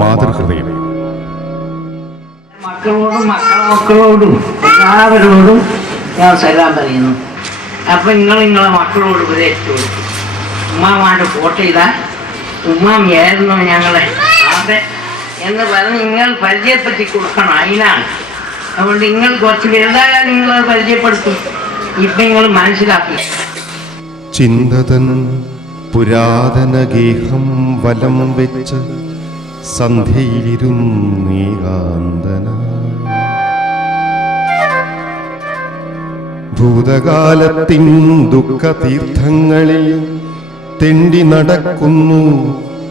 മാതൃഹൃദയം. മക്കളോടും മക്കളോടും എല്ലാവരോടും ഞാൻ സലാം പറയുന്നു. അപ്പം നിങ്ങളെ മക്കളോട് ഉപദേശിച്ചു കൊടുക്കും. ഉമ്മാമാരുടെ ഫോട്ടോ ചെയ്താൽ ഉമ്മാമിയായിരുന്നു ഞങ്ങളെ അതെ എന്ന് പറഞ്ഞ് നിങ്ങൾ പരിചയപ്പെടുത്തി കൊടുക്കണം. അതിനാണ്. അതുകൊണ്ട് നിങ്ങൾ കുറച്ച് വലുതായാൽ നിങ്ങളത് പരിചയപ്പെടുത്തും. ഇപ്പം നിങ്ങൾ മനസ്സിലാക്കി. ചിന്തതൻ പുരാതന ഗേഹം വലം വെച്ച് സന്ധ്യയിലിരുന്നേകാന്തന ഭൂതകാലത്തിൻ ദുഃഖതീർത്ഥങ്ങളിൽ തെണ്ടി നടക്കുന്നു.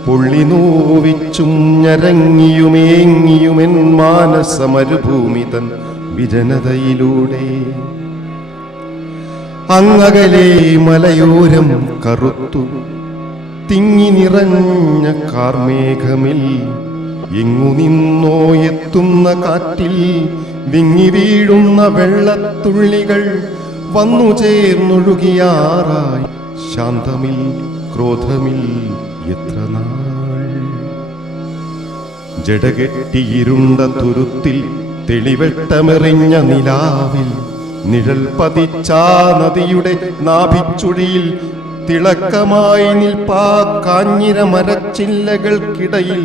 പൊള്ളി നോവിച്ചും ഞരങ്ങിയുമേങ്ങിയുമെൻ മാനസമരുഭൂമി തൻ വിജനതയിലൂടെ അങ്ങകലെ മലയോരം കറുത്തു തിങ്ങി നിറഞ്ഞ കാർമേഘമിൽ എങ്ങു നിന്നോ എത്തുന്ന കാറ്റിൽ വിങ്ങി വീഴുന്ന വെള്ളത്തുള്ളികൾ വന്നു ചേർന്നൊഴുകിയാറായി ശാന്തമിൽ ക്രോധമിൽ എത്ര നാൾ ജടകെട്ടിയിരുണ്ട തുരുത്തിൽ തെളിവെട്ടമെറിഞ്ഞ നിലാവിൽ നിഴൽ പതിച്ചാ നദിയുടെ നാഭിച്ചുഴിയിൽ തിളക്കമായി നിൽപ്പാ കാഞ്ഞിര മരച്ചില്ലകൾക്കിടയിൽ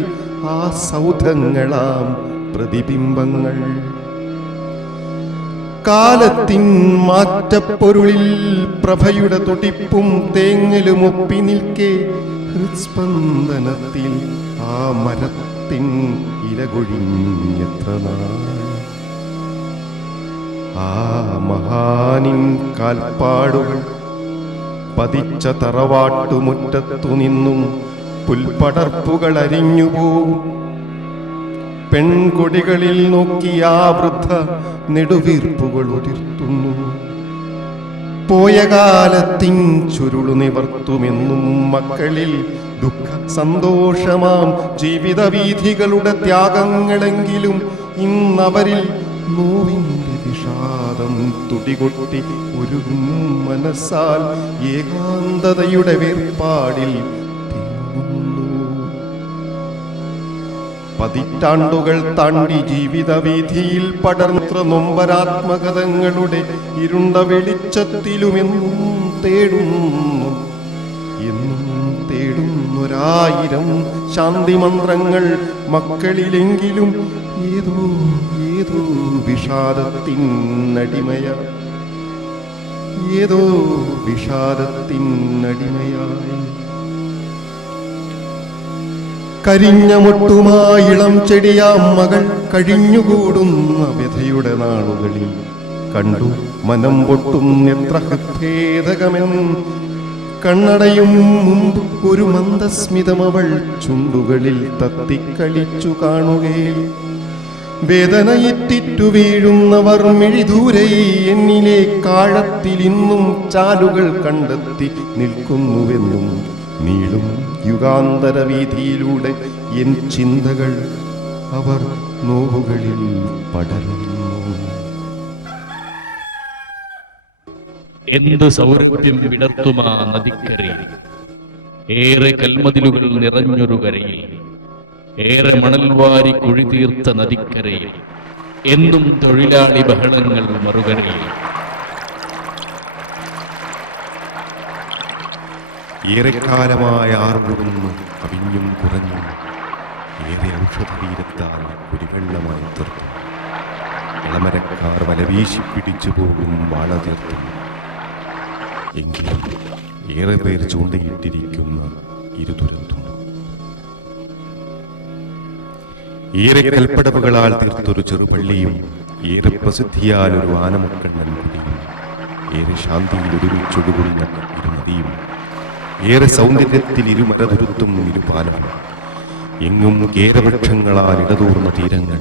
ആ സൗധങ്ങളാം പ്രതിബിംബങ്ങൾ കാലത്തിൻ മാറ്റപ്പൊരുളിൽ പ്രഭയുടെ തുടിപ്പും തേങ്ങലും ഒപ്പി നിൽക്കെ ഹൃസ്പന്ദനത്തിൽ ആ മരത്തിൻ ഇലകൊഴിഞ്ഞെത്ര നാൾ ആ മഹാനിൻ കാൽപ്പാടുകൾ പതിച്ച തറവാട്ടുമുറ്റത്തു നിന്നും പുൽപ്പടർപ്പുകൾ അരിഞ്ഞുപോകും. പെൺകൊടികളിൽ നോക്കി ആ വൃദ്ധ നെടുവീർപ്പുകൾ ഉതിർത്തുന്നു. പോയ കാലത്തിൻ ചുരുളു നിവർത്തുമെന്നും മക്കളിൽ ദുഃഖ സന്തോഷമാം ജീവിതവീഥികളുടെ ത്യാഗങ്ങളെങ്കിലും ഇന്നവരിൽ നോവിന്റെ വിഷാദം തുടികൊട്ടി ഒരു മനസ്സാൽ ഏകാന്തതയുടെ വേർപാടിൽ പതിറ്റാണ്ടുകൾ താണ്ടി ജീവിതവീഥിയിൽ പടർന്ന നൊമ്പരാത്മകതകളുടെ ഇരുണ്ട വെളിച്ചത്തിലുമെന്നും തേടുന്നു തേടുന്നൊരായിരം ശാന്തിമന്ത്രങ്ങൾ മക്കളിലെങ്കിലും ഏതോ ഏതോ വിഷാദത്തിനടിമയ ഏതോ വിഷാദത്തിനടിമയായി കരിഞ്ഞ മുട്ടുമായിളം ചെടിയാം മകൾ കഴിഞ്ഞുകൂടുന്ന വ്യഥയുടെ നാളുകളിൽ കണ്ടു മനം പൊട്ടും എത്ര ഹൃദ്ഭേദകമെന്ന് കണ്ണടയും മുമ്പ് ഒരു മന്ദസ്മിതമവൾ ചുണ്ടുകളിൽ തത്തിക്കളിച്ചു കാണുകയിൽ വേദനയിറ്റിറ്റു വീഴുന്നവർ മിഴിദൂരെ എന്നിലെ കാഴത്തിൽ ഇന്നും ചാലുകൾ കണ്ടെത്തി നിൽക്കുന്നുവെന്നും നീളും യുഗാന്തര വീതിയിലൂടെ എൻ ചിന്തകൾ അവർ നോവുകളിൽ പടരുന്നു. എന്ത് സൗരഭ്യം വിടർത്തുമാ നദിക്കരയിൽ, ഏറെ കൽമതിലുകൾ നിറഞ്ഞൊരു കരയിൽ, ഏറെ മണൽവാരി കുഴി തീർത്ത നദിക്കരയിൽ, എന്നും തൊഴിലാളി ബഹളങ്ങൾ മറുകരയിൽ. ഏറെക്കാലമായ ആർന്നു കവിഞ്ഞും കുറഞ്ഞും ഏറെ ഔഷധീരത്താൽ കുടിവെള്ളമായി തീർന്നു. ഇളമരക്കാർ വലവീശി പിടിച്ചു പോകും വാള തീർത്തും. എങ്കിലും ഏറെ പേർ ചൂണ്ടയിട്ടിരിക്കുന്ന ഇരുതുരന്തും ഏറെ കൽപ്പടവുകളാൽ തീർത്തൊരു ചെറുപള്ളിയും ഏറെ പ്രസിദ്ധിയാൽ ഒരു ആനമുക്കണ്ണൻ കുടിയും ഏറെ ശാന്തിയിൽ ഒരുമിച്ചൊഴുകുന്ന ഇരുനദിയും ഏറെ സൗന്ദര്യത്തിൽ ഇരുമരതുരുത്തും ഇരുപാലം എങ്ങും കേരവൃക്ഷങ്ങളാൽ ഇടതൂർന്ന തീരങ്ങൾ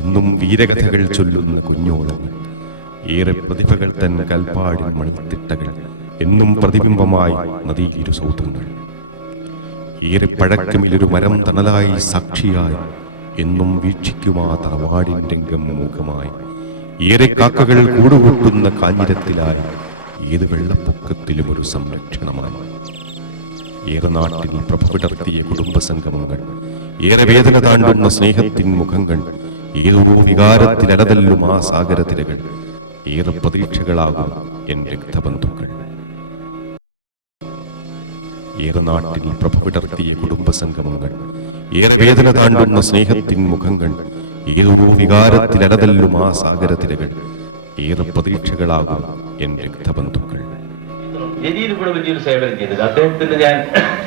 എന്നും വീരകഥകൾ ചൊല്ലുന്ന കുഞ്ഞോളങ്ങൾ ഏറെ പ്രതിഭകൾ തൻ കൽപ്പാടിൻ മണൽത്തിട്ടകൾ എന്നും പ്രതിബിംബമായി നദിയിൽ ഇരുസൗധങ്ങൾ ഏറെ പഴക്കമിലൊരു മരം തണലായി സാക്ഷിയായി എന്നും വീക്ഷിക്കുമാ തറവാടിൻ രംഗം മുഖമായി ഏറെ കാക്കകൾ കൂടുകൂട്ടുന്ന കാഞ്ഞിരത്തിലായി ഏത് വെള്ളപ്പൊക്കത്തിലും ഒരു സംരക്ഷണമായി ഏറെ നാട്ടിൽ പ്രഭ വിടർത്തിയ കുടുംബസംഗമങ്ങൾ, ഏറെ വേദന താണ്ടുന്ന സ്നേഹത്തിൻ മുഖങ്ങൾ, ഏതോ വികാരത്തിൽ അലതല്ലും ആ സാഗരത്തിരകൾ, ഏറെ പ്രതീക്ഷകളാകും എൻ രക്തബന്ധുക്കൾ. ഏറെ നാട്ടിൽ പ്രഭ വിടർത്തിയ കുടുംബസംഗമങ്ങൾ, ഏറെ വേദന താണ്ടുന്ന സ്നേഹത്തിൻ മുഖങ്ങൾ, ഏതോ വികാരത്തിൽ അലതല്ലും ആ സാഗരത്തിരകൾ, ഏറെ പ്രതീക്ഷകളാകും എൻ രക്തബന്ധുക്കൾ. ജലീൽ ഇവിടെ വലിയൊരു സേവനം ചെയ്തത്. അദ്ദേഹത്തിന് ഞാൻ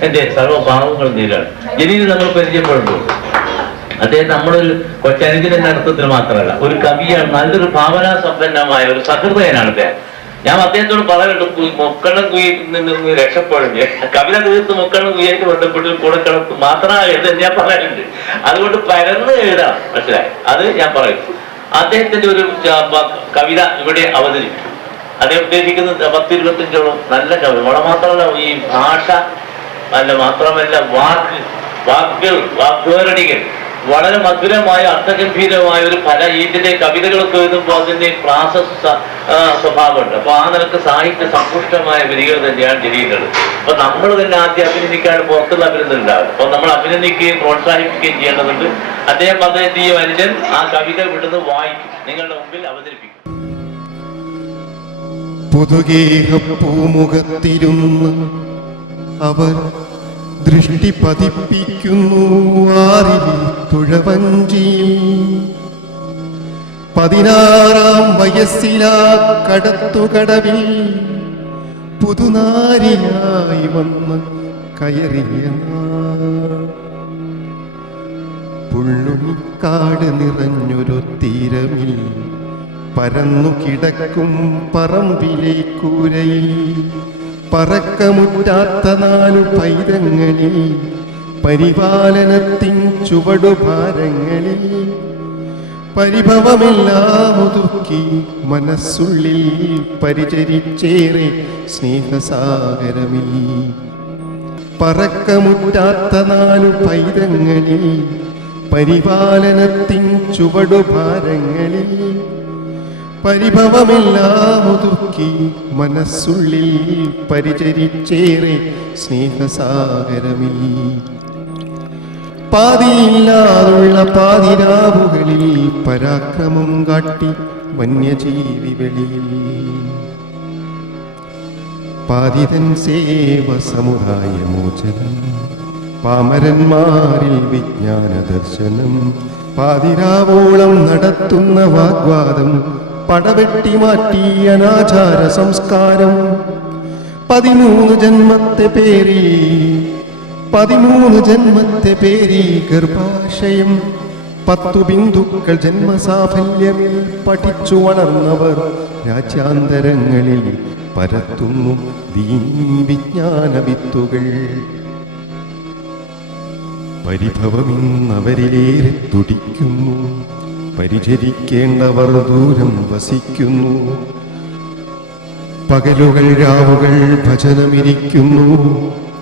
എന്റെ സർവ്വഭാവങ്ങളും നേരിടാണ്. ജലീൽ നമ്മൾ പരിചയപ്പെടുമ്പോൾ അദ്ദേഹം നമ്മളൊരു കൊച്ചനുജൻ എന്ന അർത്ഥത്തിൽ മാത്രമല്ല, ഒരു കവിയാണ്, നല്ലൊരു ഭാവനാ സമ്പന്നമായ ഒരു സഹൃദയനാണ് അദ്ദേഹം. ഞാൻ അദ്ദേഹത്തോട് പറയുന്നുണ്ട്, മൊക്കണ്ണം കുയിൽ നിന്ന് രക്ഷപ്പെടും, കവിത തീർത്ത് മൊക്കണ്ണം കുയ്യായിട്ട് ബന്ധപ്പെട്ട് കൂടക്കളത്ത് മാത്രമല്ല ഞാൻ പറയാറുണ്ട്. അതുകൊണ്ട് പരന്ന് എഴുതാം, മനസ്സിലായി? അത് ഞാൻ പറയും. അദ്ദേഹത്തിന്റെ ഒരു കവിത ഇവിടെ അവതരിപ്പിക്കും. അദ്ദേഹം ഉദ്ദേശിക്കുന്നത് 10-25ഓളം നല്ല കവിത. വളരെ മാത്രമല്ല, ഈ ഭാഷ മാത്രമല്ല, വാഗ്ധോരണികൾ വളരെ മധുരമായ അർത്ഥഗംഭീരമായ ഒരു ഇതിന്റെ കവിതകളൊക്കെ എഴുതുമ്പോൾ അതിന്റെ പ്രാസ സ്വഭാവമുണ്ട്. അപ്പൊ ആ നിലക്ക് സാഹിത്യ സമ്പുഷ്ടമായ വരികൾ തന്നെയാണ് ജലീലുള്ളത്. അപ്പൊ നമ്മൾ തന്നെ ആദ്യം അഭിനന്ദിക്കാണ് പുറത്തുള്ള അഭിനന്ദനം ഉണ്ടാകും. അപ്പൊ നമ്മൾ അഭിനന്ദിക്കുകയും പ്രോത്സാഹിപ്പിക്കുകയും ചെയ്യേണ്ടതുണ്ട്. അദ്ദേഹത്തിന്റെ ഈ മനുഷ്യൻ ആ കവിത വിടുന്ന് വായിക്കും, നിങ്ങളുടെ മുമ്പിൽ അവതരിപ്പിക്കും. പുതുഗേഹ പൂമുഖത്തിരുന്ന് അവർ ദൃഷ്ടി പതിപ്പിക്കുന്നു ആറിലെ തുഴവഞ്ചിയിൽ. 16-ാം വയസ്സിലാ കടത്തുകടവിൽ പുതുനാരിയായി വന്ന് കയറിയ പുള്ളുണിക്കാട് നിറഞ്ഞൊരു തീരമിൽ പരന്നു കിടക്കും പറമ്പിലെ കൂരയിൽ പറക്കമുറ്റാത്ത 4 പൈതങ്ങളിൽ പരിപാലനത്തിൻ ചുവടുഭാരങ്ങളിൽ പരിഭവമെല്ലാം ഒതുക്കി മനസ്സുള്ളിൽ പരിചരിച്ചേറെ സ്നേഹസാഗരമീ. പറക്കമുറ്റാത്ത 4 പൈതങ്ങളിൽ പരിപാലനത്തിൻ ചുവടുഭാരങ്ങളിൽ പരിഭവമെല്ലാം ഒതുക്കി മനസ്സുള്ളിൽ പരിചരിച്ചേറെ സ്നേഹസാഗരമീ. പാതിയില്ലാതുള്ള പാതിരാവുകളിൽ പരാക്രമം കാട്ടി വന്യജീവി വെളിയിൽ പാതിതൻ സേവ സമുദായ മോചനം, പാമരന്മാരിൽ വിജ്ഞാന ദർശനം, പാതിരാവോളം നടത്തുന്ന വാഗ്വാദം പടവെട്ടി മാറ്റി അനാചാര സംസ്കാരം. 13 ജന്മത്തെ പേരി ഗർഭാശയം, 10 ബിന്ദുക്കൾ ജന്മസാഫല്യമിൽ പഠിച്ചു വളർന്നവർ രാജ്യാന്തരങ്ങളിൽ പരത്തുന്നു ദീനീ വിജ്ഞാന വിത്തുകൾ. പരിഭവമിന്നവരിലേറെ തുടിക്കുന്നു, പരിചരിക്കേണ്ടവർ ദൂരം വസിക്കുന്നു. പകലുകൾ രാവുകൾ ഭജനമിരിക്കുന്നു,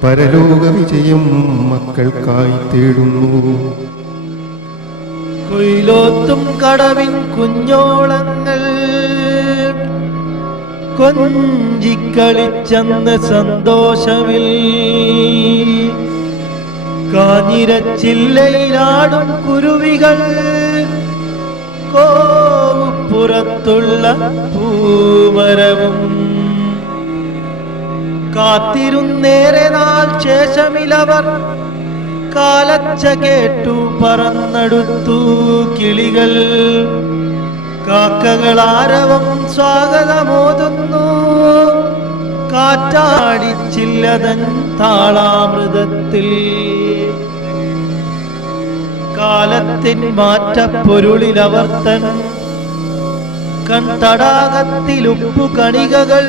പരലോക വിജയം മക്കൾക്കായി തേടുന്നു. കൊയിലോത്തും കടവിൻ കുഞ്ഞോളങ്ങൾ കൊഞ്ചിക്കളിച്ചെന്ന് സന്തോഷമിൽ കാഞ്ഞിരച്ചില്ലയിലാടും കുരുവികൾ കോവുപുറത്തുള്ള പൂമരവും കാത്തിരുന്നേറെ നാൾ ശേഷമിലവർ കാലച്ച കേട്ടു പറന്നെടുത്തു കിളികൾ. കാക്കകളാരവം സ്വാഗതമോതുന്നു, കാറ്റാടിച്ചില്ലതൻ താളാമൃതത്തിൽ. കാലത്തിൻ മാറ്റപ്പൊരുളിലവർത്തൻ കൺതടാകത്തിലുപ്പു കണികകൾ.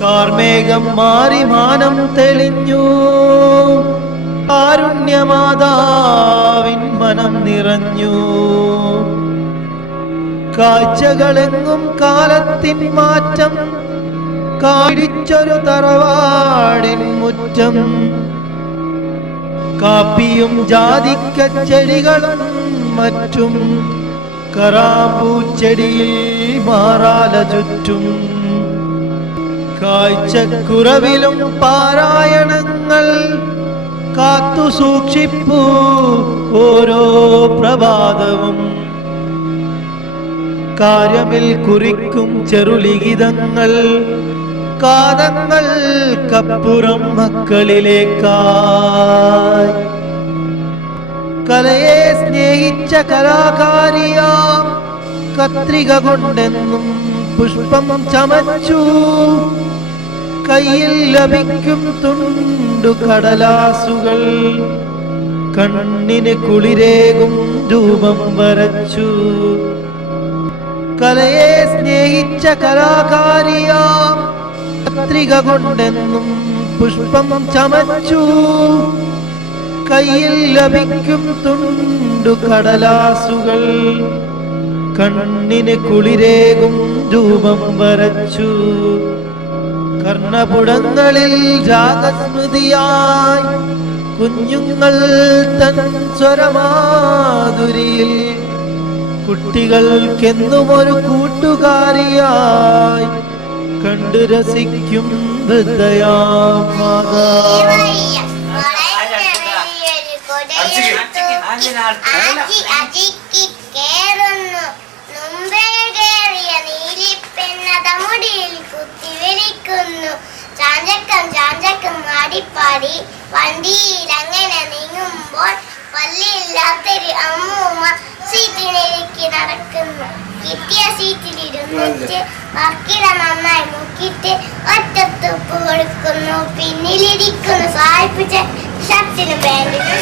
കാർമേഘം മാറി മാനം തെളിഞ്ഞു, കാരുണ്യമാതാവിൻ മനം നിറഞ്ഞു. കാഴ്ചകളെങ്ങും കാലത്തിൻ മാറ്റം, കാടിച്ചൊരു തറവാടിൻ മുറ്റം. കാപ്പിയും ജാതിക്കച്ചെടികളും മറ്റും കറാമ്പൂച്ചെടിയിൽ മാറാല ചുറ്റും. കാഴ്ചക്കുറവിലും പാരായണങ്ങൾ കാത്തു സൂക്ഷിപ്പൂ ഓരോ പ്രഭാതവും. കാര്യമിൽ കുറിക്കും ചെറുലിഖിതങ്ങൾ കാതങ്ങൾക്കപ്പുറം മക്കളിലേക്കായി. കലയെ സ്നേഹിച്ച കലാകാരിയാം കത്രിക കൊണ്ടെന്നും പുഷ്പം ചമച്ചു. കയ്യിൽ ലഭിക്കും തുണ്ടു കടലാസുകൾ കണ്ണിന് കുളിരേകും രൂപം വരച്ചു. കലയെ സ്നേഹിച്ച കലാകാരിയാം കത്രിക കൊണ്ടെന്നും പുഷ്പം ചമച്ചു. കയ്യിൽ ലഭിക്കും തുണ്ടു കടലാസുകൾ കണ്ണിന് കുളിരേകും രൂപം വരച്ചു. കർണപുടങ്ങളിൽ രാഗസ്മൃതിയായി കുഞ്ഞുങ്ങൾ തൻ സ്വരമാധുരിയിൽ കുട്ടികൾക്കെന്നും ഒരു കൂട്ടുകാരിയായി കണ്ടു രസിക്കും ഹൃദയാമാതാ. ചാഞ്ചക്കം ആടിപ്പാടി വണ്ടിയിലങ്ങനെ നീങ്ങുമ്പോൾ പല്ലില്ലാത്തൊരു അമ്മൂമ്മ സീറ്റിനിരിക്കി നടക്കുന്നു. കിട്ടിയ സീറ്റിലിരുന്നിട്ട് വക്കില നന്നായി മുക്കിട്ട് ഒറ്റത്തുപ്പ് കൊടുക്കുന്നു. പിന്നിലിരിക്കുന്നു സായിപ്പിച്ച ഷർട്ടിന് പാന്റിന്.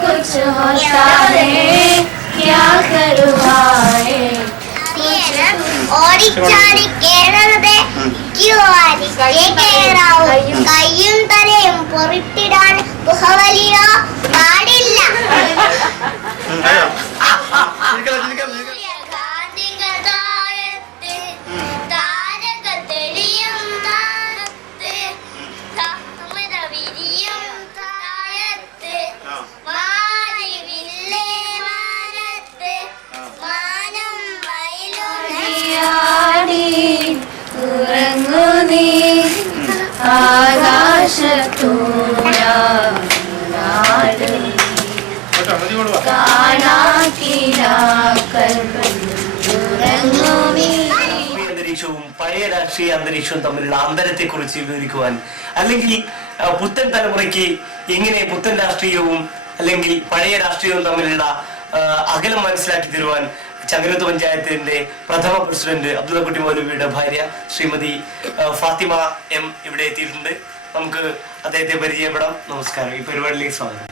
कुछ होता है क्या करवाए ഓടിച്ചാടി കേറരുത് കയ്യും തലയും പൊറിട്ടിടാൻ പുഹവലിയോ പാടില്ല. അന്തരീക്ഷവും പഴയ രാഷ്ട്രീയ അന്തരീക്ഷവും തമ്മിലുള്ള അന്തരത്തെ കുറിച്ച് വിവരിക്കുവാൻ, അല്ലെങ്കിൽ പുത്തൻ തലമുറയ്ക്ക് എങ്ങനെ പുത്തൻ രാഷ്ട്രീയവും അല്ലെങ്കിൽ പഴയ രാഷ്ട്രീയവും തമ്മിലുള്ള അകലം മനസ്സിലാക്കി തരുവാൻ ചങ്ങരത്ത് പഞ്ചായത്തിന്റെ പ്രഥമ പ്രസിഡന്റ് അബ്ദുള്ളക്കുട്ടി മൗലവിയുടെ ഭാര്യ ശ്രീമതി ഫാത്തിമ എം ഇവിടെ എത്തിയിട്ടുണ്ട്. നമുക്ക് അദ്ദേഹത്തെ പരിചയപ്പെടാം. നമസ്കാരം, ഈ പരിപാടിയിലേക്ക് സ്വാഗതം.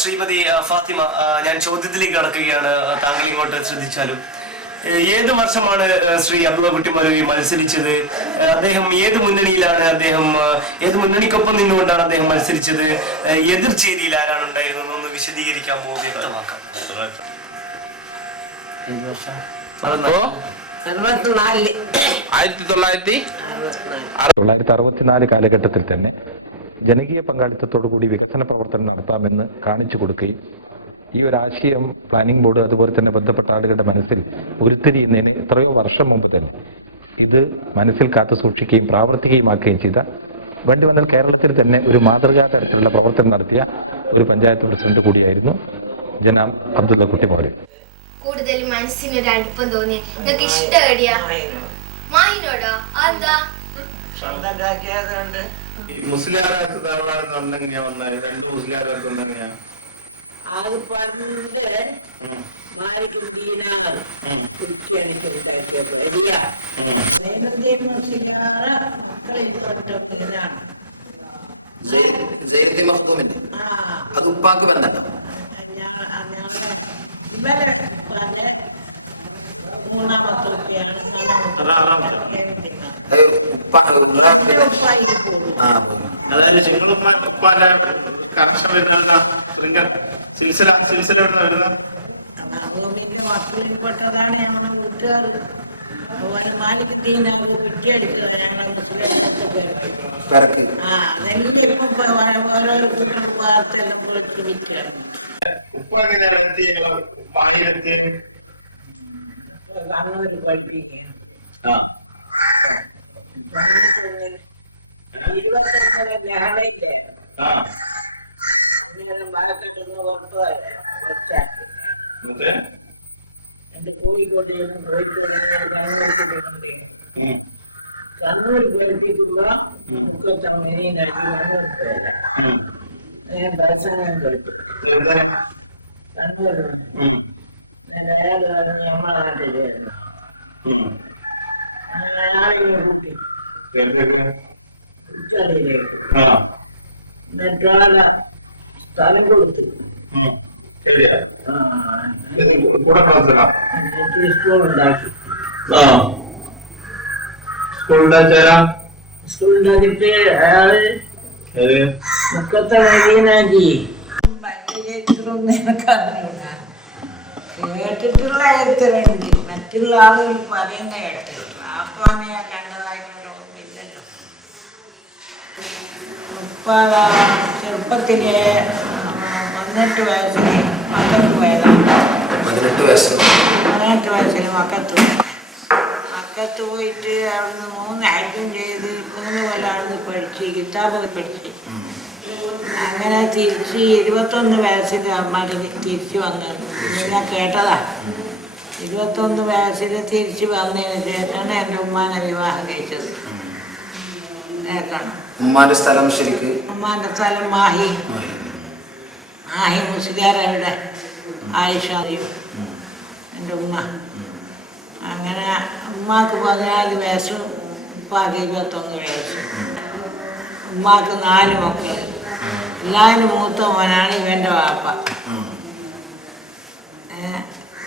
ശ്രീമതി ഫാത്തിമ, ഞാൻ ചോദ്യത്തിലേക്ക് കടക്കുകയാണ്. താങ്കൾ ഇങ്ങോട്ട് ശ്രദ്ധിച്ചാലും, ഏത് വർഷമാണ് ശ്രീ അബ്ദുള്ളക്കുട്ടി മൗലവി മത്സരിച്ചത്? അദ്ദേഹം ഏത് മുന്നണിയിലാണ്? അദ്ദേഹം ഏത് മുന്നണിക്കൊപ്പം നിന്നുകൊണ്ടാണ് അദ്ദേഹം മത്സരിച്ചത്? എതിർചേരിയിൽ ആരാണ് ഉണ്ടായിരുന്നത്? ഒന്ന് വിശദീകരിക്കാമോ? വ്യക്തമാക്കാം. 1964 കാലഘട്ടത്തിൽ തന്നെ ജനകീയ പങ്കാളിത്തത്തോടുകൂടി വികസന പ്രവർത്തനം നടത്താമെന്ന് കാണിച്ചു കൊടുക്കുകയും ഈ ഒരു ആശയം പ്ലാനിംഗ് ബോർഡ് അതുപോലെ തന്നെ ബന്ധപ്പെട്ട ആളുകളുടെ മനസ്സിൽ ഉരുത്തിരിയുന്നതിന് എത്രയോ വർഷം മുമ്പ് തന്നെ ഇത് മനസ്സിൽ കാത്തു സൂക്ഷിക്കുകയും പ്രാവർത്തികമാക്കുകയും ചെയ്ത, വേണ്ടി വന്നാൽ കേരളത്തിൽ തന്നെ ഒരു മാതൃകാ തരത്തിലുള്ള പ്രവർത്തനം നടത്തിയ ഒരു പഞ്ചായത്ത് പ്രസിഡന്റ് കൂടിയായിരുന്നു ജനാബ് അബ്ദുള്ളക്കുട്ടി മൗലവി. കൂടുതൽ മനസ്സിനൊരു അടുപ്പം തോന്നി. നിങ്ങൾക്ക് ഇഷ്ടം എവിടെയാ? മാഹിനോടാ? അതെന്താ? മുസ്ലിയാർക്ക് തറവാടുന്നുണ്ടെങ്കിൽ ഞാൻ വന്നത് 2 മുസ്ലിയാർക്കുണ്ടെങ്കിൽ ഞാൻ അത് പണ്ട് മാലിക്കും ദീനാർ കുറ്റിയണിച്ചുണ്ടാക്കിയപ്പോ അത് ഉപ്പാക്ക് വേണ്ടല്ലോ. ഇവരെ മൂന്നാമത്തെ ഉപ്പയാണ് അതായത് ചിങ്ങളുപ്പാന്റെ കർഷകരുടെ മക്കളിൽ പെട്ടതാണ് ഞങ്ങൾ വീട്ടുകാർ. മാലിക് ദീനാർ കുറ്റിയടിച്ചത് ഞങ്ങൾ ഉപ്പ എങ്ങനെയാണ് വാങ്ങിയെത്തി? ആ 21 ആ എന്റെ കോഴിക്കോട്ട് കണ്ണൂർ കേൾപ്പിക്കുക മുക്കത്തമ്മനെയും കണ്ണൂർ പോയത് ഞാൻ ദർശനം കേട്ടു കണ്ണൂർ അയാൾ നമ്മളെ നാട്ടിലായിരുന്നു അയാളെ കൂട്ടി ഉച്ചറിയിലേക്ക് എന്നിട്ട് സ്ഥലം കൊടുത്തു സ്കൂളുണ്ടാക്കി സ്കൂളുണ്ടാക്കിട്ട് അയാള് മുക്കത്തെ മദീനാജി കേട്ടിട്ടുള്ള എഴുത്തലുണ്ട് മറ്റുള്ള ആളുകൾ പറയുന്ന കേട്ടു അപ്പാണ് ഞാൻ കണ്ടതായിട്ടുള്ള ഓർമ്മയില്ലല്ലോ. ചെറുപ്പത്തിലെ 18 വയസ്സിന് മക്കത്ത് പോയതാണ്. 18 വയസ്സിന് മക്കത്ത് പോയിട്ട് അവിടുന്ന് 3 ഹജ്ജും ചെയ്ത് 3 കൊല്ലം അവിടുന്ന് പഠിച്ച് കിതാബൊക്കെ പഠിച്ച് അങ്ങനെ തിരിച്ച് 21 വയസ്സിൽ അമ്മമാർ തിരിച്ച് വന്നു. ഞാൻ കേട്ടതാ 21 വയസ്സിൽ തിരിച്ച് വന്നതിന് ശേഷമാണ് എൻ്റെ ഉമ്മാനെ വിവാഹം കഴിച്ചത്. കേൾക്കണം. ഉമ്മാന്റെ സ്ഥലം ശരിക്ക് ഉമ്മാന്റെ സ്ഥലം മാഹി മുസ്ലിയാരുടെ ആയിഷയും എൻ്റെ ഉമ്മ. അങ്ങനെ ഉമ്മാക്ക് 14 വയസ്സും ഉപ്പാക്ക് 21 വയസ്സും. ഉമ്മാക്ക് 4 മക്കൾ. എല്ലാവരും മൂത്ത മോനാണ് ഇവൻ്റെ വാപ്പ.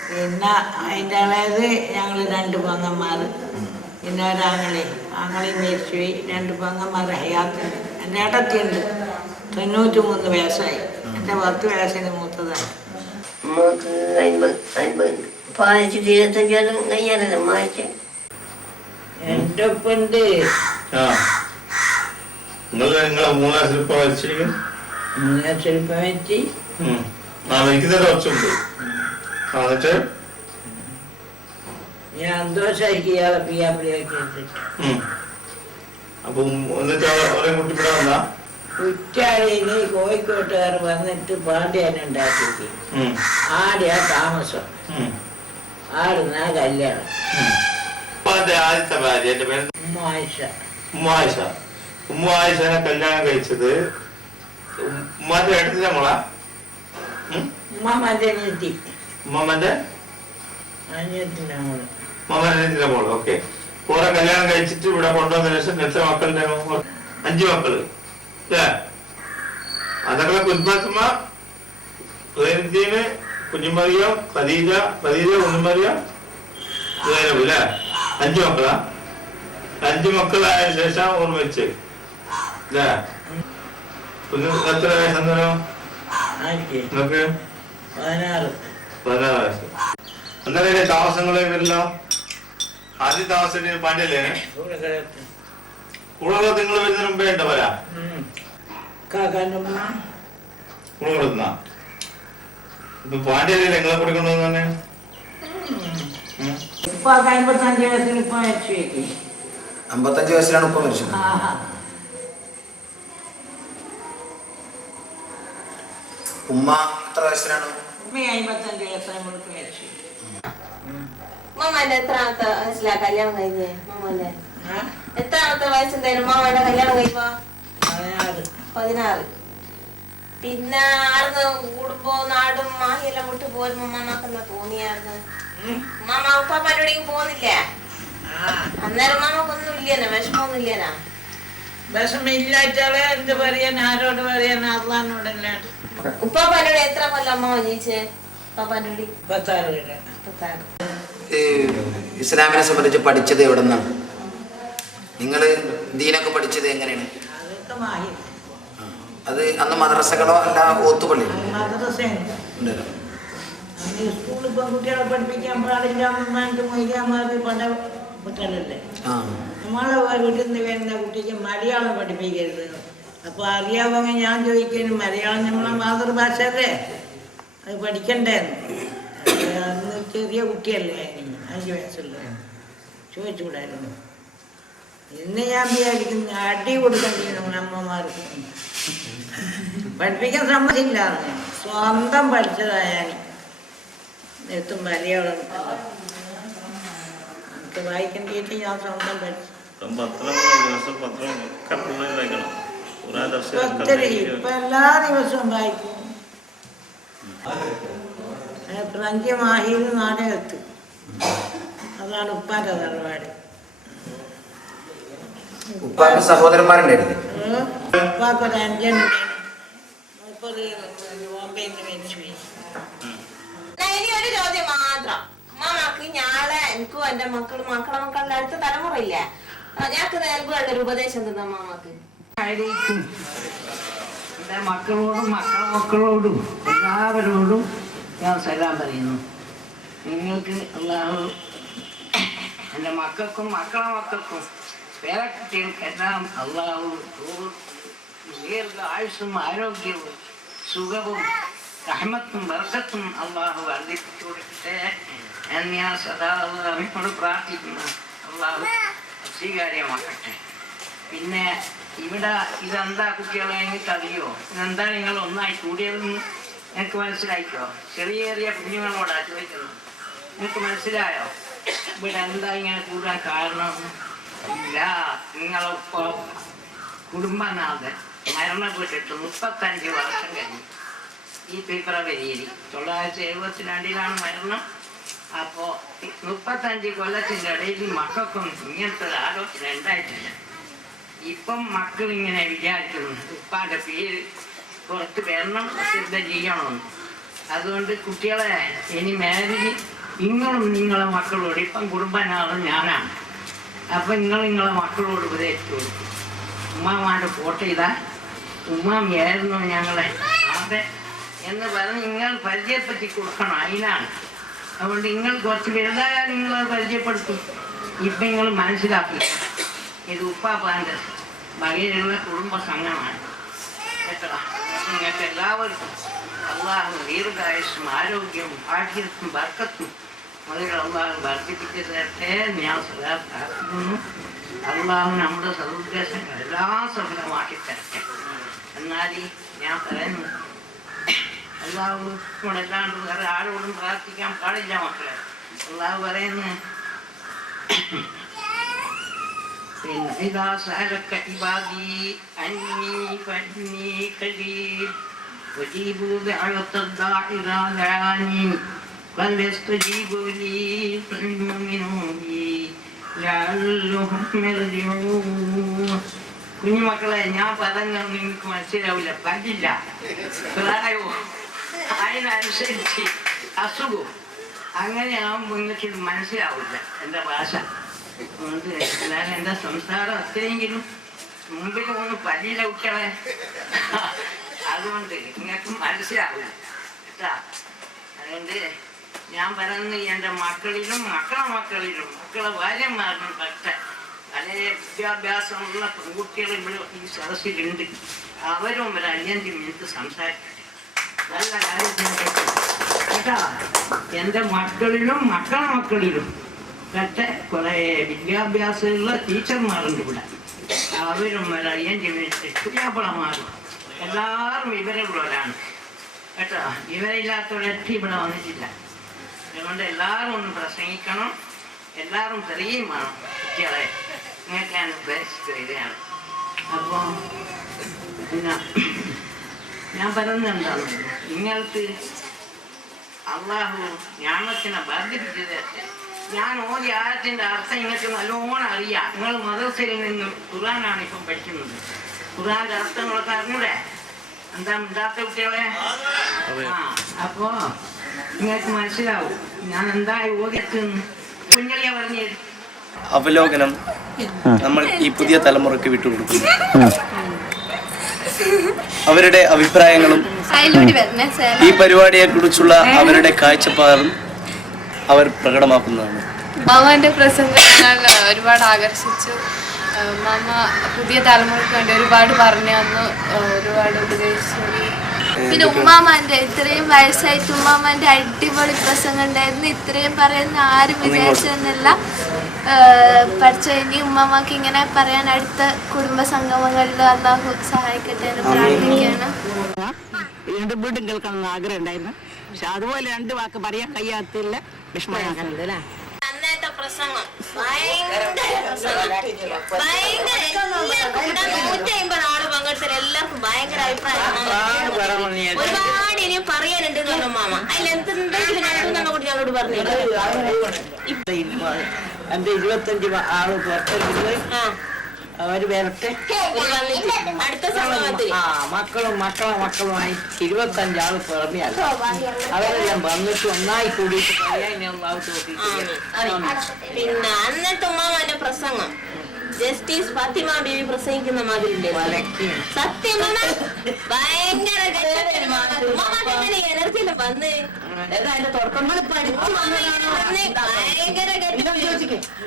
പിന്നെ അതിൻ്റെ ഇളയത് ഞങ്ങൾ 2 പെങ്ങന്മാർ, പിന്നെ ആങ്ങളെയും മരിച്ചുപോയി. 2 പെങ്ങന്മാർ ഹയാത്തുണ്ട്. എൻ്റെ ഏട്ടത്തിയുണ്ട് 93 വയസ്സായി. എൻ്റെ 10 വയസ്സിന് മൂത്തതാണ്. നമുക്ക് 25-25 കഴിയാനല്ലേ മാറ്റി. എൻ്റെ ഒപ്പുണ്ട്. ശില്പം വെച്ച് ഞാൻ ദോശയ്ക്ക് ഇയാളെ പിയാപ്പിളിയാക്കി കുറ്റാളിന് കോഴിക്കോട്ടുകാർ വന്നിട്ട് പാണ്ഡ്യാനുണ്ടാക്കി. ആടെയാ താമസം, ആടുന്നാ കല്യാണം. ഉമ്മായിഷനെ കല്യാണം കഴിച്ചത് ഉമ്മാന്റെ ഏട്ടത്തിന്റെ മോളാ? ഉമ്മാന്റെ അനിയത്തി. ഉമ്മാമന്റെ അനിയത്തിന്റെ മോള്. ഉമ്മാമന്റെ അനിയത്തിന്റെ മോള്. ഓക്കെ. ഓരോ കല്യാണം കഴിച്ചിട്ട് ഇവിടെ കൊണ്ടുവന്ന ശേഷം എത്ര മക്കളുടെ? 5 മക്കള് അല്ലേ? അതൊക്കെ കുഞ്ഞുമാത്തുമ്മ, കുഞ്ഞുമറിയം, ഖദീജ, കുഞ്ഞുമറിയം, സൈനബ് അല്ലേ? 5 മക്കളാ? 5 മക്കളായ ശേഷം ഓർമ്മിച്ച് അല്ലേ? എത്ര വയസ്സെന്നോ നിങ്ങൾക്ക്? 16 വയസ്സ്. എന്തായാലും താമസങ്ങളെ വരില്ലോ. ആദ്യം താമസം പാണ്ഡ്യല്ലേ? കുളകളൊക്കെ നിങ്ങൾ വരുന്നതിന് മുമ്പേ ഉണ്ടോ വരാ? കുളകളെത്തുന്ന ഇപ്പൊ പാണ്ഡ്യല്ലേ നിങ്ങളെ കൂടെ കൊണ്ടുവന്നെ? 55 വയസ്സിലാണ് ഉപ്പ മരിച്ചത്. ഉമ്മ എത്ര വയസ്സിലാണ്? 55 വയസ്സായി മരിച്ചു. മാമാന്റെ എത്രാമത്തെ വയസ്സിലാ കല്യാണം കഴിഞ്ഞേ? മാമാന്റെ എത്രാമത്തെ വയസ്സുണ്ടായിരുന്നു മാമാന്റെ കല്യാണം കഴിയുമ്പോ? 16. പിന്നെ ആടുന്ന് കൂടുമ്പോ നാടും മാഹിയെല്ലാം വിട്ടു പോരുമ്പോ മാമാക്കെന്താ തോന്നിയായിരുന്നു? മാമ ഉപ്പാപ്പാൻ്റെ എവിടേക്കും പോകുന്നില്ലേ? അന്നേരം മാമക്കൊന്നും ഇല്ലേനാ, വിഷമൊന്നും ഇല്ലേനാ? വിഷമില്ലാച്ചാളെ എന്ത് പറയാൻ, ആരോട് പറയാൻ, അള്ളാനോടല്ലാണ്ട്. ഉപ്പാപ്പാൻ്റെ എത്ര കൊല്ലം അമ്മ ജീവിച്ചേ? ഉപ്പാപ്പാൻ്റെ 56. ഇസ്ലാമിനെ സംബന്ധിച്ച് പഠിച്ചത് എവിടെ നിന്നാണ്? നിങ്ങൾ ദീനൊക്കെ പഠിച്ചത് എങ്ങനെയാണ്? അത് അന്ന് മദ്രസകളോ അല്ല ഓത്തുപള്ളി? സ്കൂളിൽ പെൺകുട്ടികളെ പഠിപ്പിക്കാൻ പാടില്ല മൊയ്യാമാർ പല കുട്ടികളല്ലേ. നമ്മളെ വീട്ടിൽ നിന്ന് വരുന്ന കുട്ടിക്ക് മലയാളം പഠിപ്പിക്കരുത്. അപ്പോൾ അറിയാമെങ്കിൽ ഞാൻ ചോദിക്കുന്നു, മലയാളം നമ്മളെ മാതൃഭാഷ അല്ലേ, അത് പഠിക്കണ്ടേന്ന്. അന്ന് ചെറിയ കുട്ടിയല്ലേ, 5 വയസ്സുള്ള, ചോദിച്ചുകൂടായിരുന്നു. ഇന്ന് ഞാൻ വിചാരിക്കുന്നു അടി കൊടുക്കേണ്ടി നമ്മുടെ അമ്മമാർക്ക്. പഠിപ്പിക്കാൻ സമ്മതില്ല, സ്വന്തം പഠിച്ചതായാൽ എത്തും മലയാളം എനിക്ക് വായിക്കേണ്ടിയിട്ട് ഞാൻ സ്വന്തം പഠിച്ചു. ഇപ്പൊ എല്ലാ ദിവസവും വായിക്കും. ഫ്രഞ്ച് മാഹിയിൽ നാടകത്ത്, അതാണ് ഉപ്പാന്റെ തറവാട്. ഉപ്പാക്ക് സഹോദരന്മാരുണ്ടായിരുന്നു. ഉപ്പാക്കൊരു അഞ്ചനുണ്ട്, 30 ബോംബെയിൽ നിന്ന് മരിച്ചു പോയി. ഇനി ഒരു ചോദ്യം മാത്രം. അമ്മക്ക് ഞാളെ എനിക്കും എന്റെ മക്കളുടെ അടുത്ത തലമുറയില്ലേ, ഞങ്ങൾക്ക് നൽകുള്ള ഒരു ഉപദേശം എന്താ അമ്മക്ക്? എൻ്റെ മക്കളോടും മക്കളോടും എല്ലാവരോടും ഞാൻ സലാം പറയുന്നു. നിങ്ങൾക്ക് അല്ലാഹു എൻ്റെ മക്കൾക്കും മക്കൾക്കും പേരക്കുട്ടികൾക്കെല്ലാം അല്ലാഹു ദീർഘ ആയുസ്സും ആരോഗ്യവും സുഖവും റഹ്മത്തും ബർക്കത്തും അല്ലാഹു വർദ്ധിപ്പിച്ചു കൊടുക്കട്ടെ എന്ന് ഞാൻ സദാ അള്ളാഹുവിനോട് പ്രാർത്ഥിക്കുന്നു. അല്ലാഹു സ്വീകാര്യമാക്കട്ടെ. പിന്നെ ഇവിടെ ഇതെന്താ കുട്ടികളെ എനിക്കറിയോ? ഇതെന്താ നിങ്ങൾ ഒന്നായി കൂടിയതെന്ന് എനിക്ക് മനസ്സിലായിക്കോ? ചെറിയ ചെറിയ കുഞ്ഞുങ്ങളോടാ ചോദിക്കുന്നത്. നിങ്ങൾക്ക് മനസ്സിലായോ ഇവിടെ എന്താ ഇങ്ങനെ കൂടാൻ കാരണം? ഇല്ല, നിങ്ങളിപ്പോ കുടുംബനാഥൻ മരണപ്പെട്ടിട്ട് 35 വർഷം കഴിഞ്ഞു. ഈ ഫെബ്രുവരിയിൽ 1972 മരണം. അപ്പോൾ 35 കൊല്ലത്തിൻ്റെ ഇടയിൽ മക്കൾക്കും ഇങ്ങനത്തെ ആലോചന ഉണ്ടായിട്ടില്ല. ഇപ്പം മക്കളിങ്ങനെ വിചാരിക്കുന്നു ഉപ്പാൻ്റെ പേര് പുറത്ത് വരണം, ശ്രദ്ധ ചെയ്യണമെന്ന്. അതുകൊണ്ട് കുട്ടികളെ ഇനി മേലിൽ നിങ്ങളും നിങ്ങളെ മക്കളോട്, ഇപ്പം കുടുംബനാളും ഞാനാണ്, അപ്പം നിങ്ങളെ മക്കളോട് ഉപദേശിച്ചു കൊടുക്കും. ഉമ്മാമാൻ്റെ ഫോട്ടോ ഇതാ, ഉമ്മാമിയായിരുന്നു ഞങ്ങളെ അതെ എന്ന് പറഞ്ഞ് നിങ്ങൾ പരിചയപ്പെടുത്തി കൊടുക്കണം. അതിനാണ്. അതുകൊണ്ട് നിങ്ങൾ കുറച്ച് വലുതായാൽ നിങ്ങളത് പരിചയപ്പെടുത്തും. ഇപ്പം നിങ്ങൾ മനസ്സിലാക്കി ഇത് ഉപ്പാപ്പാൻ്റെ വകയിലുള്ള കുടുംബ സംഘമാണ് കേട്ടോ. നിങ്ങൾക്ക് എല്ലാവർക്കും അള്ളാഹു ദീർഘായുസ്സും ആരോഗ്യവും ഭാഗ്യത്തും ബർക്കത്തും മുതൽ അള്ളാഹു വർദ്ധിപ്പിച്ച് തരട്ടെ ഞാൻ സദാ പ്രാർത്ഥിക്കുന്നു. അള്ളാഹു നമ്മുടെ സതുദ്ദേശങ്ങൾ എല്ലാം സഫലമാക്കി തരട്ടെ. എന്നാൽ ഞാൻ പറയുന്നു, അള്ളാഹുനോടല്ലാണ്ട് വേറെ ആരോടും പ്രാർത്ഥിക്കാൻ പാടില്ല മക്കളെ. അള്ളാഹു പറയുന്നു, إذا سألك عبادي عني فإني قريب أجيب دعوة الداع إذا دعاني فليستجيبوا لي فليؤمنوا بي لعلهم يرجعون. കുഞ്ഞുമക്കളെ, ഞാൻ പറഞ്ഞാൽ നിങ്ങൾക്ക് മനസ്സിലാവില്ല, പറ്റില്ല, പ്രായോ അതിനനുസരിച്ച് അസുഖവും അങ്ങനെയാകുമ്പോൾ നിങ്ങൾക്ക് ഇത് മനസ്സിലാവില്ല എൻ്റെ ഭാഷ. അതുകൊണ്ട് എല്ലാവരും എൻ്റെ സംസാരം അത്രയെങ്കിലും മുമ്പിൽ ഒന്ന് പല്ലിയിലെ കുട്ടികളെ, അതുകൊണ്ട് നിങ്ങൾക്ക് മനസ്സിലാവില്ല കേട്ടാ. അതുകൊണ്ട് ഞാൻ പറയുന്നത് എൻ്റെ മക്കളിലും മക്കളെ ഭാര്യമാരിലും പറ്റ വളരെ വിദ്യാഭ്യാസമുള്ള പെൺകുട്ടികൾ ഇവിടെ ഈ സദസ്സിലുണ്ട്. അവരും ഒരു 5 മിനിറ്റ് സംസാരിക്കട്ടെ, നല്ല കാര്യത്തിന് കേട്ടാ. എൻ്റെ മക്കളിലും മക്കളിലും പറ്റ കുറേ വിദ്യാഭ്യാസമുള്ള ടീച്ചർമാരുണ്ട് ഇവിടെ. അവരും ഒരു 5 മിനിറ്റ് പുതിയാപ്പളമാരും എല്ലാവരും ഇവരുള്ളവരാണ് കേട്ടോ. ഇവരില്ലാത്തവരൊറ്റ ഇവിടെ വന്നിട്ടില്ല. അതുകൊണ്ട് എല്ലാവരും ഒന്ന് പ്രസംഗിക്കണം, എല്ലാവരും തെളിയും വേണം കുട്ടികളെ. നിങ്ങൾക്ക് ഞാൻ ഉദ്ദേശിച്ചത് ഇതാണ്. അപ്പോൾ പിന്നെ ഞാൻ പറയുന്നത് എന്താണ്, നിങ്ങൾക്ക് അള്ളാഹു ഞാമത്തിനെ വർദ്ധിപ്പിച്ചു തരട്ടെ. ഞാൻ ഓതി ആയത്തിൻ്റെ അർത്ഥം നിങ്ങൾക്ക് നല്ലോണം അറിയാം. നിങ്ങൾ മദ്രസയിൽ നിന്ന് ഖുർആനാണ് ഇപ്പം പഠിക്കുന്നത്. ഖുർആൻ്റെ അർത്ഥങ്ങളൊക്കെ അറിഞ്ഞൂടെ? എന്താ മിണ്ടാത്ത കുട്ടികളെ? അപ്പോ നിങ്ങൾക്ക് മനസ്സിലാവും ഞാൻ എന്തായി ഓതിയെത്തുന്നു. കുഞ്ഞളിയാ പറഞ്ഞു അവലോകനം നമ്മൾ ഈ പുതിയ തലമുറയ്ക്ക് വിട്ടുകൊടുക്കുന്നു. അവരുടെ അഭിപ്രായങ്ങളും ഈ പരിപാടിയെ കുറിച്ചുള്ള അവരുടെ കാഴ്ചപ്പാടും അവർ പ്രകടമാക്കുന്നതാണ്. മാമാന്റെ പ്രസംഗം ഞാൻ ഒരുപാട് ആകർഷിച്ചു. മാമ പുതിയ തലമുറയ്ക്ക് വേണ്ടി ഒരുപാട് പറഞ്ഞു തന്നു, ഒരുപാട് ഉപദേശിച്ചു. പിന്നെ ഉമ്മാമാന്റെ ഇത്രയും വയസ്സായിട്ട് ഉമ്മാമാന്റെ അടിപൊളി പ്രസംഗം ഉണ്ടായിരുന്നു. ഇത്രയും പറയുന്ന ആരും വിചാരിച്ചെന്നല്ല. പഠിച്ച ഇനി ഉമ്മാമാക്ക് ഇങ്ങനെ പറയാൻ അടുത്ത കുടുംബ സംഗമങ്ങളിൽ അള്ളാഹു സഹായിക്കട്ടെ എന്ന് പ്രാർത്ഥിക്കുകയാണ്. രണ്ട് വീണ്ടും കേൾക്കണം ആഗ്രഹം ഉണ്ടായിരുന്നു. പക്ഷെ അതുപോലെ 2 വാക്ക് പറയാൻ കഴിയാത്തില്ല. വിഷമമാകാനുണ്ട് അല്ലേ? അന്നത്തെ പ്രസംഗം ഭയങ്കര 150 ആള് പങ്കെടുത്തത് എല്ലാവർക്കും ഭയങ്കര അഭിപ്രായം. ഒരുപാട് ഇനിയും പറയാനുണ്ട് മാമ. അതിൽ എന്തെങ്കിലും കൂടി ഞങ്ങളോട് പറഞ്ഞു. എന്റെ 25 ആള് പുറത്തേക്ക് അവര് വരട്ടെ. അടുത്ത സംഭവത്തിൽ മക്കളുമായി 25 ആള് പുറമെയല്ല. അവരെല്ലാം വന്നിട്ട് ഒന്നായി കൂടിയിട്ട് പറയാൻ പിന്നെ അന്നത്തെ ഉമ്മാമാന്റെ പ്രസംഗം ജസ്റ്റിസ് ഫാത്തിമ ബീവി പ്രസംഗിക്കുന്ന മാതിരി സത്യം ഭയങ്കര എനർജിയിലും വന്ന്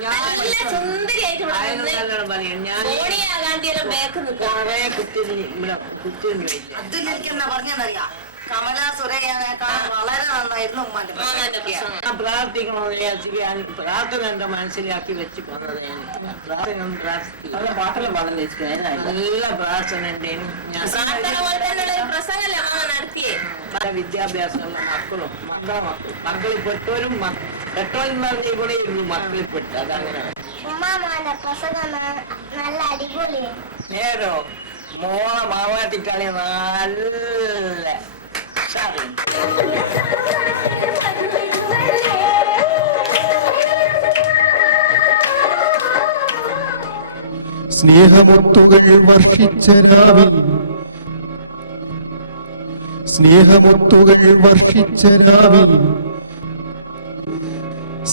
നല്ല സുന്ദരിയായിട്ട് സോണിയാ ഗാന്ധിയെല്ലാം ബാക്ക് പറഞ്ഞറിയാം. കമല സുരയ്യനേക്കാൾ വളരെ നന്നായിരുന്നു പ്രാർത്ഥിക്കണമെന്ന് പ്രാർത്ഥന എന്റെ മനസ്സിലാക്കി വെച്ച് പോന്നത്. ഞാൻ പാട്ടെല്ലാം പാടാൻ നല്ല പ്രാർത്ഥന ഉണ്ട്. ഞാൻ വിദ്യാഭ്യാസമുള്ള മക്കളും മക്കളിൽ പെട്ടവരും പെട്ടവരും ഇവിടെ ഇരുന്നു മക്കളിൽ പെട്ടു. അതങ്ങനെ നല്ല അടിപൊളി നേരോ മോളെ മാവാട്ടിക്കളി നല്ല സ്നേഹമുത്തുകൾ വർഷിച്ച രാവിൽ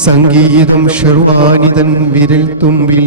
സംഗീതം ഷർവാനിതൻ വിരൽ തുമ്പിൽ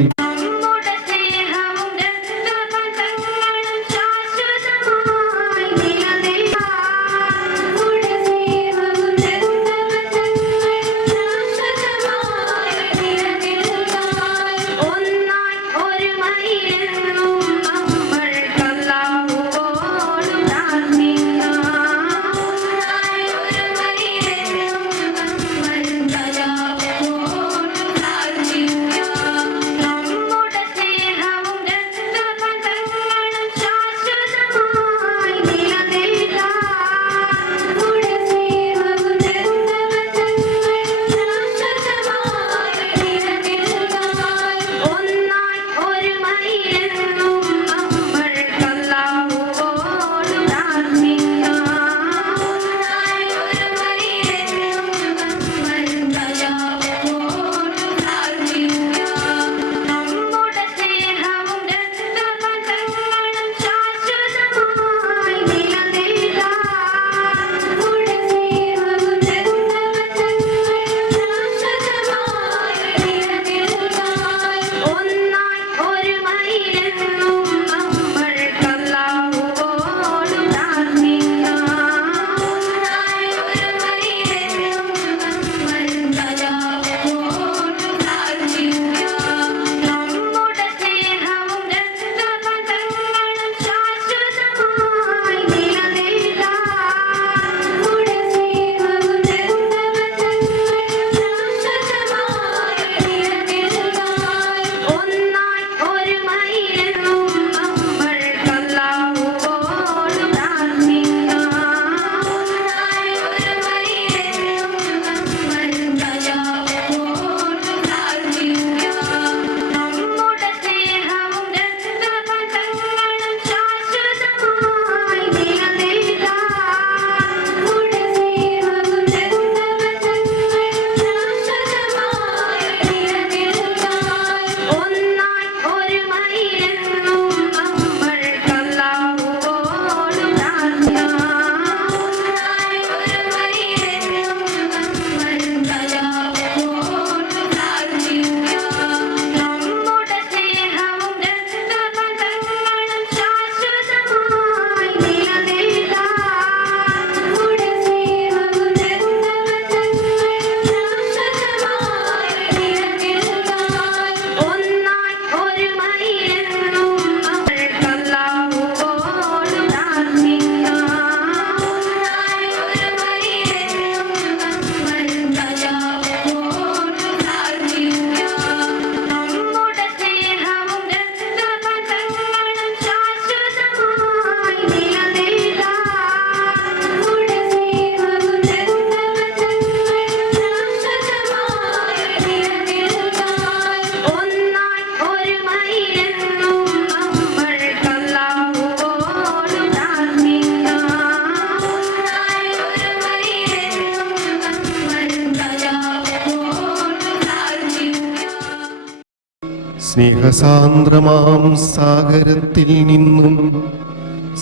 സ്നേഹസാന്ദ്രമാം സാഗരത്തിൽ നിന്നും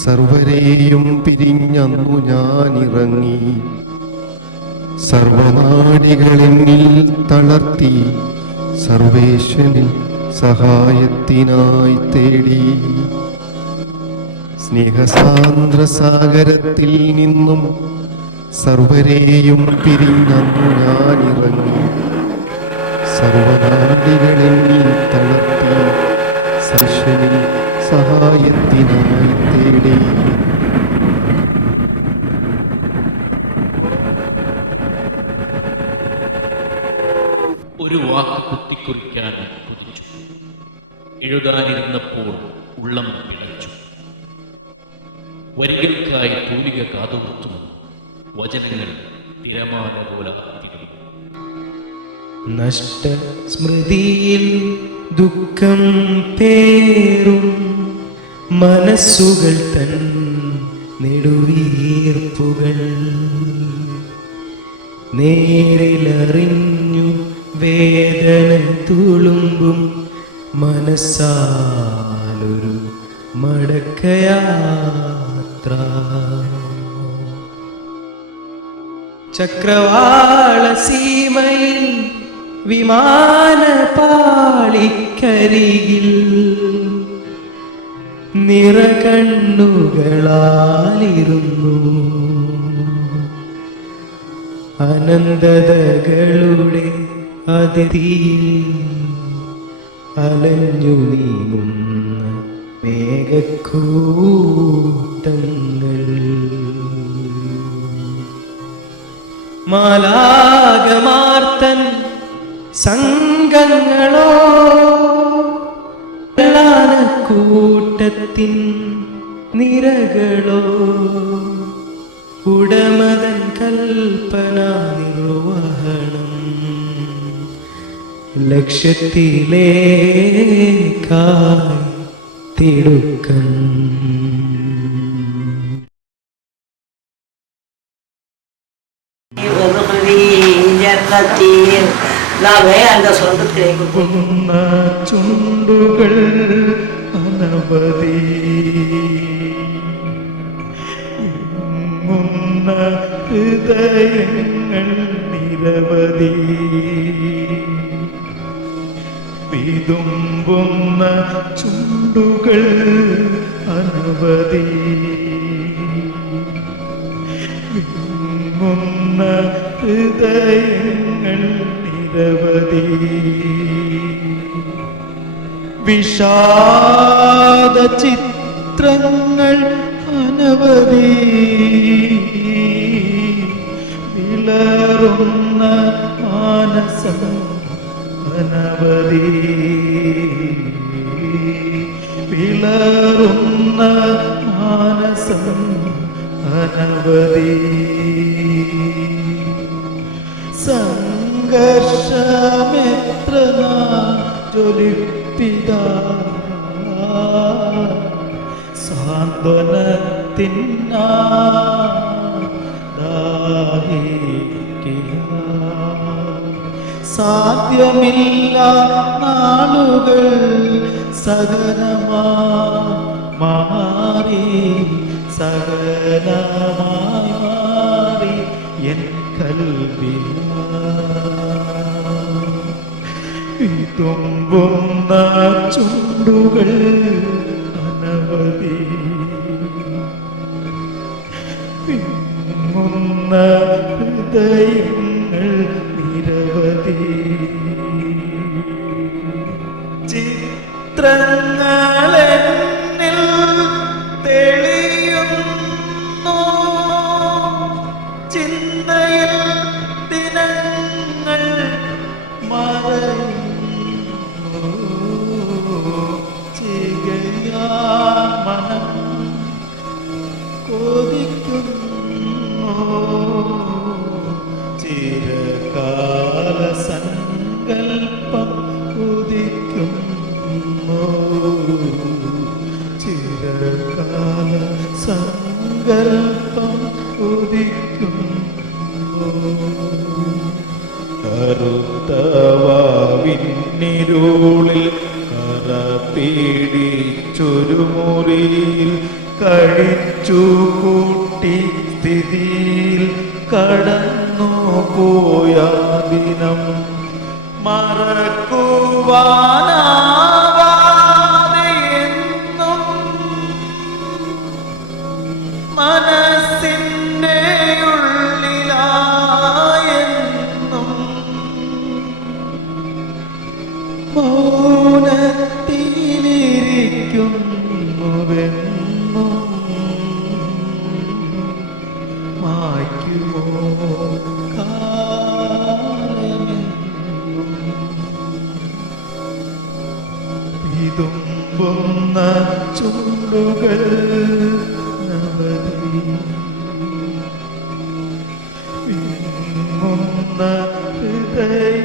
സർവരെയും പിരിഞ്ഞന്നു ഞാനിറങ്ങി. സർവനാടികളെന്നിൽ തളർത്തി സർവേശ്വനിൽ സഹായത്തിനായി തേടി. സ്നേഹസാന്ദ്ര സാഗരത്തിൽ നിന്നും സർവരെയും പിരിഞ്ഞന്നു ഞാനിറങ്ങി. സർവനാടികളെന്നിൽ തളർത്തി സർവേശ്വനിൽ സഹായത്തിനായി തേടി. ഒരു വാക്ക് കുത്തിക്കുറിക്കാൻ കുതിച്ചു. എഴുതാനിരുന്നപ്പോൾ ഉള്ളം പിളച്ചു. വരികൾക്കായി തൂലിക കാതോർത്തു. വചനങ്ങൾ തിരമാല പോലെ തിരിഞ്ഞു. നഷ്ട സ്മൃതിയിൽ ദുഃഖം പേറും മനസ്സുകൾ തൻ നെടുവീർപ്പുകൾ നേരിലറിഞ്ഞു വേദന തുളുമ്പും മനസ്സാലൊരു മടക്കയാത്ര. ചക്രവാള സീമയിൽ വിമാനപാളിക്കരികിൽ നിറകണ്ണുകളാലിരുന്നു. അനന്തതകളുടെ അതിഥിയിൽ അലഞ്ഞു നീങ്ങുന്ന മേഘക്കൂട്ടങ്ങൾ. മാലാകമാർത്തൻ സംഘങ്ങളോ കൂട്ടത്തിൻ നിരകളോ ഉടമതൻ കൽപ്പന നിർവഹണം ലക്ഷ്യത്തിലേക്കായി തിടുക്കം. ചുണ്ടുകൾ അനവധി ഹൃദയങ്ങൾ നിരവധി വിതുമ്പുന്ന ചുണ്ടുകൾ അനവധി വിങ്ങുന്ന ഹൃദയങ്ങൾ നിരവധി വിഷാദ ചിത്രങ്ങൾ അനവധി വിളറുന്ന മാനസം അനവധി വിളറുന്ന മാനസം അനവധി സംഘർഷമെത്ര ജ്വലിപ്പിത സാന്ത്വനത്തിനാ സാധ്യമില്ല നാളുകൾ സകലമാ മാറി സകലമായി മാറി എൻ കൽവിലാ തുമ്പുന്ന ചുണ്ടുകൾ അനവധി വിങ്ങുന്ന ഹൃദയങ്ങൾ നിരവധി ചിത്രങ്ങളെന്നിൽ തെളിയുന്നു ചിന്തയിൽ ദിനങ്ങൾ മറയുന്നു മനം കൊതിക്കുന്നു ചിരകാല സങ്കൽപ്പം ഉദിക്കുന്നു ചിരകാല സങ്കൽപ്പം ഉദിക്കുന്നു കറുത്തവാവിന്നിരുളിൽ കഴിച്ചു കൂട്ടി സ്ഥിതിയിൽ കടന്നു പോയ ദിനം മറക്കുവാനാവാതെ എന്നും മനസ്സിൻ്റെ ഉള്ളിലായെന്നും മൗനത്തിലിരിക്കുന്നുവെന്നും മായ്ക്കുമോ വിതുമ്പുന്ന ചുണ്ടുകൾ നവതി വിങ്ങുന്ന ഹൃദയ